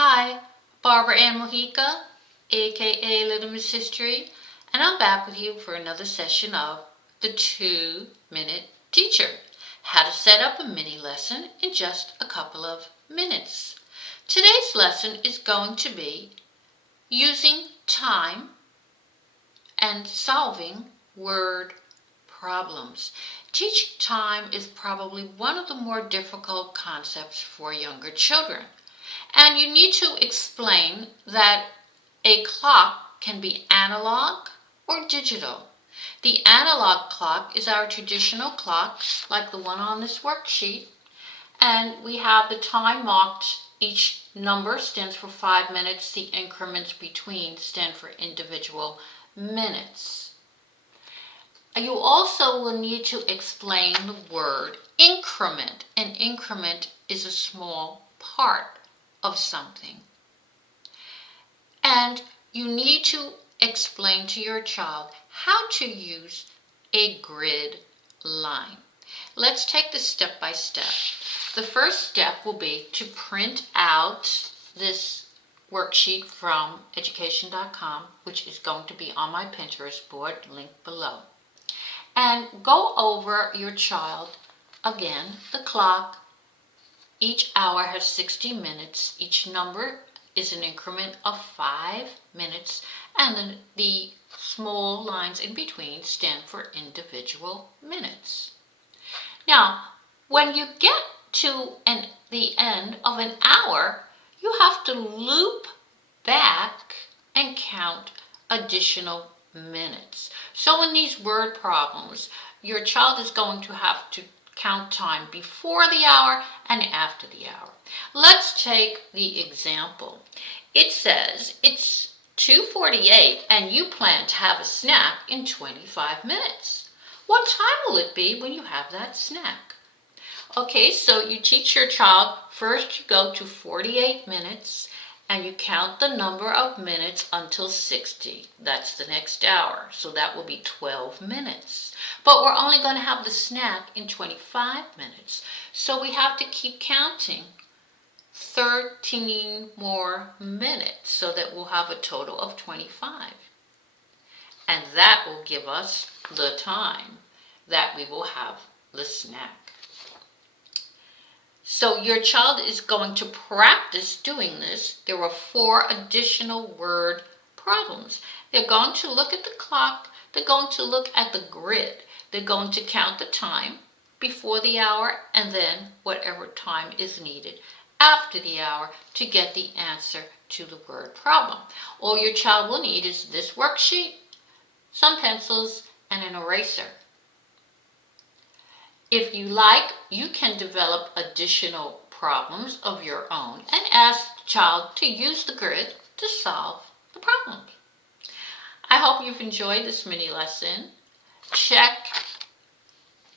Hi, Barbara Ann Mojica, aka Little Miss History, and I'm back with you for another session of the 2-Minute Teacher. How to set up a mini lesson in just a couple of minutes. Today's lesson is going to be using time and solving word problems. Teaching time is probably one of the more difficult concepts for younger children. And you need to explain that a clock can be analog or digital. The analog clock is our traditional clock, like the one on this worksheet, and we have the time marked. Each number stands for 5 minutes. The increments between stand for individual minutes. You also will need to explain the word increment. An increment is a small part of something. And you need to explain to your child how to use a grid line. Let's take this step by step. The first step will be to print out this worksheet from education.com, which is going to be on my Pinterest board, linked below. And go over your child again, the clock. Each hour has 60 minutes. Each number is an increment of 5 minutes, and then the small lines in between stand for individual minutes. Now, when you get to the end of an hour, you have to loop back and count additional minutes. So in these word problems, your child is going to have to count time before the hour and after the hour. Let's take the example. It says it's 2:48 and you plan to have a snack in 25 minutes. What time will it be when you have that snack? Okay, so you teach your child, first you go to 48 minutes and you count the number of minutes until 60. That's the next hour, so that will be 12 minutes. But we're only going to have the snack in 25 minutes, so we have to keep counting 13 more minutes so that we'll have a total of 25. And that will give us the time that we will have the snack. So your child is going to practice doing this. There are 4 additional word problems. They're going to look at the clock. They're going to look at the grid. They're going to count the time before the hour and then whatever time is needed after the hour to get the answer to the word problem. All your child will need is this worksheet, some pencils, and an eraser. If you like, you can develop additional problems of your own and ask the child to use the grid to solve the problems. I hope you've enjoyed this mini lesson. Check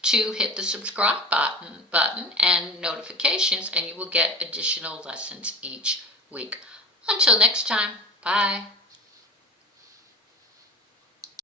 to hit the subscribe button and notifications, and you will get additional lessons each week. Until next time, bye.